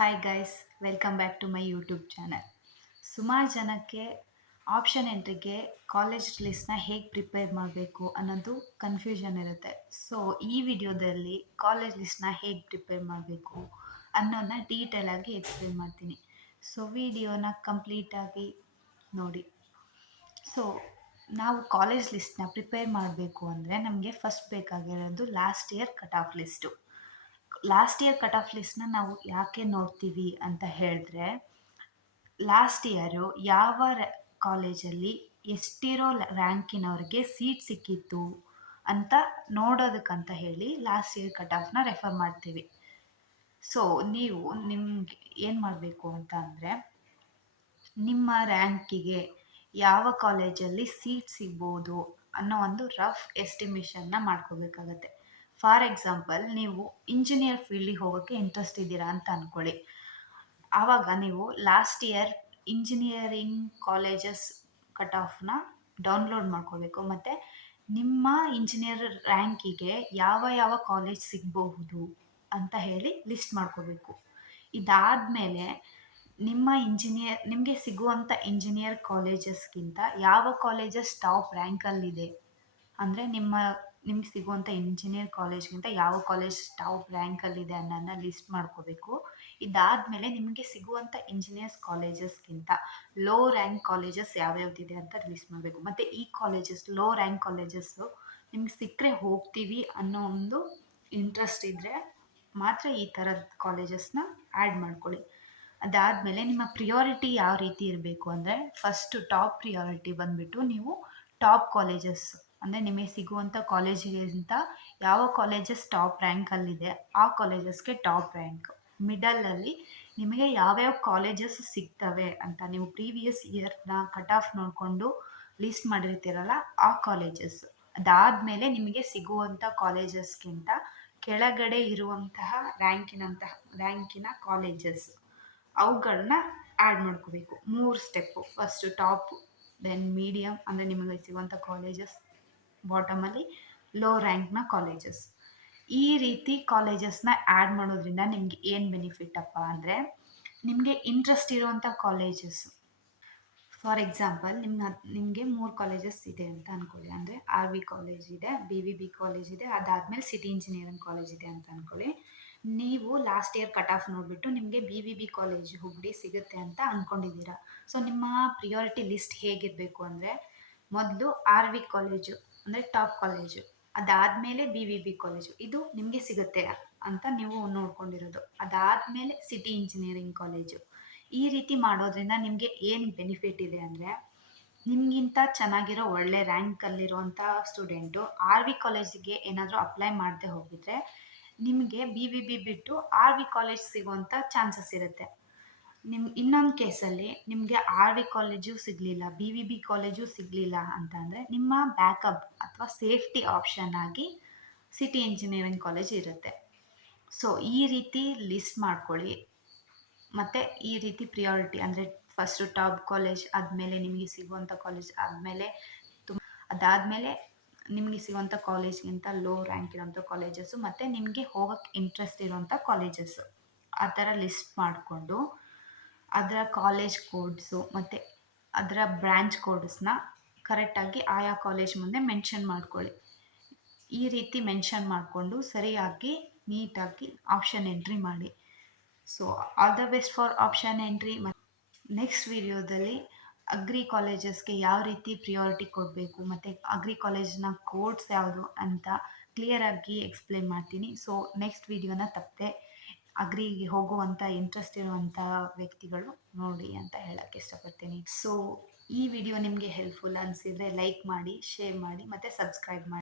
Hi guys, welcome back to my YouTube channel. ಸುಮಾರು ಜನಕ್ಕೆ option ಎಂಟ್ರಿಗೆ college ಲಿಸ್ಟ್ನ ಹೇಗೆ prepare ಮಾಡಬೇಕು ಅನ್ನೋದು ಕನ್ಫ್ಯೂಷನ್ ಇರುತ್ತೆ. ಸೊ ಈ ವಿಡಿಯೋದಲ್ಲಿ ಕಾಲೇಜ್ ಲಿಸ್ಟ್ನ ಹೇಗೆ ಪ್ರಿಪೇರ್ ಮಾಡಬೇಕು ಅನ್ನೋದನ್ನ ಡೀಟೇಲಾಗಿ ಎಕ್ಸ್ಪ್ಲೇನ್ ಮಾಡ್ತೀನಿ. ಸೊ ವಿಡಿಯೋನ ಕಂಪ್ಲೀಟಾಗಿ ನೋಡಿ. ಸೊ ನಾವು ಕಾಲೇಜ್ ಲಿಸ್ಟ್ನ ಪ್ರಿಪೇರ್ ಮಾಡಬೇಕು ಅಂದರೆ ನಮಗೆ ಫಸ್ಟ್ ಬೇಕಾಗಿರೋದು last year cut off list. Last year cut off ಲಿಸ್ಟ್ನ ನಾವು ಯಾಕೆ ನೋಡ್ತೀವಿ ಅಂತ ಹೇಳಿದ್ರೆ, ಲಾಸ್ಟ್ ಇಯರು ಯಾವ ಕಾಲೇಜಲ್ಲಿ ಎಷ್ಟಿರೋ ರ್ಯಾಂಕಿನವ್ರಿಗೆ ಸೀಟ್ ಸಿಕ್ಕಿತ್ತು ಅಂತ ನೋಡೋದಕ್ಕಂತ ಹೇಳಿ ಲಾಸ್ಟ್ ಇಯರ್ ಕಟ್ ಆಫ್ನ ರೆಫರ್ ಮಾಡ್ತೀವಿ. ಸೊ ನೀವು ನಿಮ್ಗೆ ಏನು ಮಾಡಬೇಕು ಅಂತ ಅಂದರೆ, ನಿಮ್ಮ ರ್ಯಾಂಕಿಗೆ ಯಾವ ಕಾಲೇಜಲ್ಲಿ ಸೀಟ್ ಸಿಗ್ಬೋದು ಅನ್ನೋ ಒಂದು ರಫ್ ಎಸ್ಟಿಮೇಷನ್ನ ಮಾಡ್ಕೋಬೇಕಾಗತ್ತೆ. ಫಾರ್ ಎಕ್ಸಾಂಪಲ್, ನೀವು ಇಂಜಿನಿಯರ್ ಫೀಲ್ಡಿಗೆ ಹೋಗೋಕ್ಕೆ ಇಂಟ್ರೆಸ್ಟ್ ಇದ್ದೀರಾ ಅಂತ ಅಂದ್ಕೊಳ್ಳಿ. ಆವಾಗ ನೀವು last year engineering colleges cut ಆಫ್ನ ಡೌನ್ಲೋಡ್ ಮಾಡ್ಕೋಬೇಕು. ಮತ್ತು ನಿಮ್ಮ ಇಂಜಿನಿಯರ್ ರ್ಯಾಂಕಿಗೆ ಯಾವ ಯಾವ ಕಾಲೇಜ್ ಸಿಗಬಹುದು ಅಂತ ಹೇಳಿ ಲಿಸ್ಟ್ ಮಾಡ್ಕೋಬೇಕು. ಇದಾದಮೇಲೆ ನಿಮಗೆ ಸಿಗುವಂಥ ಇಂಜಿನಿಯರ್ ಕಾಲೇಜಸ್ಗಿಂತ ಯಾವ ಕಾಲೇಜಸ್ ಟಾಪ್ ರ್ಯಾಂಕಲ್ಲಿದೆ, ಅಂದರೆ ನಿಮ್ಗೆ ಸಿಗುವಂಥ ಇಂಜಿನಿಯರ್ ಕಾಲೇಜ್ಗಿಂತ ಯಾವ ಕಾಲೇಜ್ ಟಾಪ್ ರ್ಯಾಂಕಲ್ಲಿದೆ ಅನ್ನೋದನ್ನ ಲಿಸ್ಟ್ ಮಾಡ್ಕೋಬೇಕು. ಇದಾದಮೇಲೆ ನಿಮಗೆ ಸಿಗುವಂಥ ಇಂಜಿನಿಯರ್ಸ್ ಕಾಲೇಜಸ್ಗಿಂತ ಲೋ ರ್ಯಾಂಕ್ ಕಾಲೇಜಸ್ ಯಾವ್ಯಾವ್ದಿದೆ ಅಂತ ಲಿಸ್ಟ್ ಮಾಡಬೇಕು. ಮತ್ತು ಈ ಕಾಲೇಜಸ್, ಲೋ ರ್ಯಾಂಕ್ ಕಾಲೇಜಸ್ಸು ನಿಮ್ಗೆ ಸಿಕ್ಕರೆ ಹೋಗ್ತೀವಿ ಅನ್ನೋ ಒಂದು ಇಂಟ್ರೆಸ್ಟ್ ಇದ್ದರೆ ಮಾತ್ರ ಈ ಥರದ ಕಾಲೇಜಸ್ನ ಆ್ಯಡ್ ಮಾಡ್ಕೊಳ್ಳಿ. ಅದಾದಮೇಲೆ ನಿಮ್ಮ ಪ್ರಿಯಾರಿಟಿ ಯಾವ ರೀತಿ ಇರಬೇಕು ಅಂದರೆ, ಫಸ್ಟು ಟಾಪ್ ಪ್ರಿಯಾರಿಟಿ ಬಂದುಬಿಟ್ಟು ನೀವು ಟಾಪ್ ಕಾಲೇಜಸ್, ಅಂದರೆ ನಿಮಗೆ ಸಿಗುವಂಥ ಕಾಲೇಜಿಗಿಂತ ಯಾವ ಕಾಲೇಜಸ್ ಟಾಪ್ ರ್ಯಾಂಕಲ್ಲಿದೆ ಆ ಕಾಲೇಜಸ್ಗೆ ಟಾಪ್ ರ್ಯಾಂಕ್. ಮಿಡಲಲ್ಲಿ ನಿಮಗೆ ಯಾವ್ಯಾವ ಕಾಲೇಜಸ್ ಸಿಗ್ತವೆ ಅಂತ ನೀವು ಪ್ರೀವಿಯಸ್ ಇಯರ್ನ ಕಟ್ ಆಫ್ ನೋಡಿಕೊಂಡು ಲಿಸ್ಟ್ ಮಾಡಿರ್ತೀರಲ್ಲ ಆ ಕಾಲೇಜಸ್. ಅದಾದಮೇಲೆ ನಿಮಗೆ ಸಿಗುವಂಥ ಕಾಲೇಜಸ್ಗಿಂತ ಕೆಳಗಡೆ ಇರುವಂತಹ ರ್ಯಾಂಕಿನ ಕಾಲೇಜಸ್, ಅವುಗಳನ್ನ ಆ್ಯಡ್ ಮಾಡ್ಕೋಬೇಕು. 3 step. First top, then medium ಅಂದರೆ ನಿಮಗೆ ಸಿಗುವಂಥ ಕಾಲೇಜಸ್, ಬಾಟಮಲ್ಲಿ ಲೋ ರ್ಯಾಂಕ್ನ ಕಾಲೇಜಸ್. ಈ ರೀತಿ ಕಾಲೇಜಸ್ನ ಆ್ಯಡ್ ಮಾಡೋದ್ರಿಂದ ನಿಮ್ಗೆ ಏನು ಬೆನಿಫಿಟ್ ಅಪ್ಪ ಅಂದರೆ, ನಿಮಗೆ ಇಂಟ್ರೆಸ್ಟ್ ಇರುವಂಥ ಕಾಲೇಜಸ್, ಫಾರ್ ಎಕ್ಸಾಂಪಲ್ ನಿಮಗೆ 3 ಕಾಲೇಜಸ್ ಇದೆ ಅಂತ ಅಂದ್ಕೊಳ್ಳಿ. ಅಂದರೆ RV ಕಾಲೇಜ್ ಇದೆ, BVB ಕಾಲೇಜ್ ಇದೆ, ಅದಾದಮೇಲೆ ಸಿಟಿ ಇಂಜಿನಿಯರಿಂಗ್ ಕಾಲೇಜ್ ಇದೆ ಅಂತ ಅಂದ್ಕೊಳ್ಳಿ. ನೀವು ಲಾಸ್ಟ್ ಇಯರ್ ಕಟ್ ಆಫ್ ನೋಡಿಬಿಟ್ಟು ನಿಮಗೆ BVB ಕಾಲೇಜ್ ಹುಬ್ಳಿ ಸಿಗುತ್ತೆ ಅಂತ ಅಂದ್ಕೊಂಡಿದ್ದೀರಾ. ಸೊ ನಿಮ್ಮ ಪ್ರಿಯಾರಿಟಿ ಲಿಸ್ಟ್ ಹೇಗಿರಬೇಕು ಅಂದರೆ, ಮೊದಲು RV ಕಾಲೇಜು ಅಂದರೆ ಟಾಪ್ ಕಾಲೇಜು, ಅದಾದಮೇಲೆ BVB ಕಾಲೇಜು, ಇದು ನಿಮಗೆ ಸಿಗುತ್ತೆ ಅಂತ ನೀವು ನೋಡ್ಕೊಂಡಿರೋದು. ಅದಾದಮೇಲೆ ಸಿಟಿ ಇಂಜಿನಿಯರಿಂಗ್ ಕಾಲೇಜು. ಈ ರೀತಿ ಮಾಡೋದ್ರಿಂದ ನಿಮಗೆ ಏನು ಬೆನಿಫಿಟ್ ಇದೆ ಅಂದರೆ, ನಿಮಗಿಂತ ಚೆನ್ನಾಗಿರೋ ಒಳ್ಳೆ ರ್ಯಾಂಕಲ್ಲಿರುವಂಥ ಸ್ಟೂಡೆಂಟು RV ಕಾಲೇಜಿಗೆ ಏನಾದರೂ ಅಪ್ಲೈ ಮಾಡದೆ ಹೋಗಿದ್ರೆ ನಿಮಗೆ BVB ಬಿಟ್ಟು RV ಕಾಲೇಜ್ ಸಿಗುವಂಥ ಚಾನ್ಸಸ್ ಇರುತ್ತೆ. ಇನ್ನೊಂದು ಕೇಸಲ್ಲಿ ನಿಮಗೆ RV ಕಾಲೇಜು ಸಿಗಲಿಲ್ಲ, BVB ಕಾಲೇಜು ಸಿಗಲಿಲ್ಲ ಅಂತ ಅಂದರೆ, ನಿಮ್ಮ ಬ್ಯಾಕಪ್ ಅಥವಾ ಸೇಫ್ಟಿ ಆಪ್ಷನ್ ಆಗಿ ಸಿಟಿ ಇಂಜಿನಿಯರಿಂಗ್ ಕಾಲೇಜ್ ಇರುತ್ತೆ. ಸೊ ಈ ರೀತಿ ಲಿಸ್ಟ್ ಮಾಡ್ಕೊಳ್ಳಿ. ಮತ್ತು ಈ ರೀತಿ ಪ್ರಿಯಾರಿಟಿ ಅಂದರೆ, ಫಸ್ಟು ಟಾಪ್ ಕಾಲೇಜ್ ಆದಮೇಲೆ ನಿಮಗೆ ಸಿಗುವಂಥ ಕಾಲೇಜ್ ಆದಮೇಲೆ ಅದಾದಮೇಲೆ ನಿಮಗೆ ಸಿಗುವಂಥ ಕಾಲೇಜ್ಗಿಂತ ಲೋ ರ್ಯಾಂಕ್ ಇರೋಂಥ ಕಾಲೇಜಸ್ಸು, ಮತ್ತು ನಿಮಗೆ ಹೋಗೋಕ್ಕೆ ಇಂಟ್ರೆಸ್ಟ್ ಇರೋಂಥ ಕಾಲೇಜಸ್ಸು, ಆ ಥರ ಲಿಸ್ಟ್ ಮಾಡಿಕೊಂಡು ಅದರ ಕಾಲೇಜ್ ಕೋಡ್ಸು ಮತ್ತು ಅದರ ಬ್ರ್ಯಾಂಚ್ ಕೋಡ್ಸ್ನ ಕರೆಕ್ಟಾಗಿ ಆಯಾ ಕಾಲೇಜ್ ಮುಂದೆ ಮೆನ್ಷನ್ ಮಾಡ್ಕೊಳ್ಳಿ. ಈ ರೀತಿ ಮೆನ್ಷನ್ ಮಾಡಿಕೊಂಡು ಸರಿಯಾಗಿ ನೀಟಾಗಿ ಆಪ್ಷನ್ ಎಂಟ್ರಿ ಮಾಡಿ. So all the best for option entry. Next ವಿಡಿಯೋದಲ್ಲಿ ಅಗ್ರಿ ಕಾಲೇಜಸ್ಗೆ ಯಾವ ರೀತಿ ಪ್ರಿಯಾರಿಟಿ ಕೊಡಬೇಕು ಮತ್ತು ಅಗ್ರಿ ಕಾಲೇಜ್ನ ಕೋಡ್ಸ್ ಯಾವುದು ಅಂತ ಕ್ಲಿಯರಾಗಿ ಎಕ್ಸ್ಪ್ಲೇನ್ ಮಾಡ್ತೀನಿ. ಸೊ ನೆಕ್ಸ್ಟ್ ವಿಡಿಯೋನ ತಪ್ಪದೆ ಅಗ್ರಿಗೆ ಹೋಗುವಂಥ ಇಂಟ್ರೆಸ್ಟ್ ಇರುವಂಥ ವ್ಯಕ್ತಿಗಳು ನೋಡಿ ಅಂತ ಹೇಳೋಕ್ಕೆ ಇಷ್ಟಪಡ್ತೀನಿ. ಸೊ ಈ ವಿಡಿಯೋ ನಿಮಗೆ ಹೆಲ್ಪ್ಫುಲ್ ಅನಿಸಿದರೆ ಲೈಕ್ ಮಾಡಿ, ಶೇರ್ ಮಾಡಿ ಮತ್ತು ಸಬ್ಸ್ಕ್ರೈಬ್ ಮಾಡಿ.